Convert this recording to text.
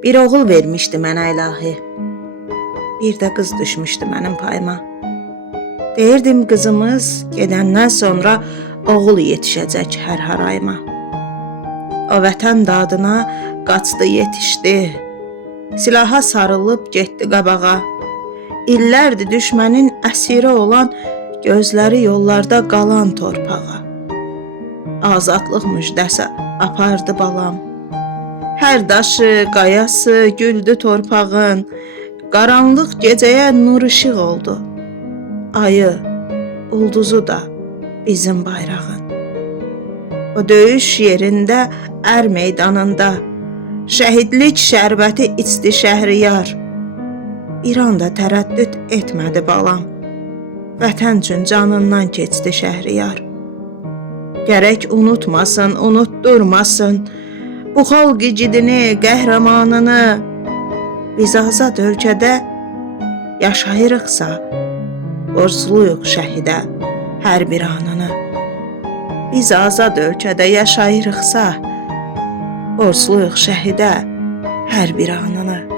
Bir oğul vermişdi mənə ilahi. Bir də qız düşmüşdü mənim payıma. Deyirdim qızımız gedəndən sonra oğul yetişəcək hər harayıma. O vətən dadına qaçdı yetişdi. Silaha sarılıb getdi qabağa. İllərdir düşmənin əsiri olan, gözləri yollarda qalan torpağa. Azadlıq müjdəsi apardı balam. Hər daşı, qayası güldü torpağın. Qaranlıq gecəyə nur işıq oldu. Ayı, ulduzu da bizim bayrağın. O döyüş yerində, ər meydanında şəhidlik şərbəti içdi Şəhriyar. İran da tərəddüd etmədi balam. Vətən üçün canından keçdi Şəhriyar. Gərək unutmasın, unutturmasın bu xalq igidini, qəhrəmanını. Biz azad ölkədə yaşayırıqsa, borcluyuq şəhidə hər bir anını. Biz azad ölkədə yaşayırıqsa, borcluyuq şəhidə hər bir anını.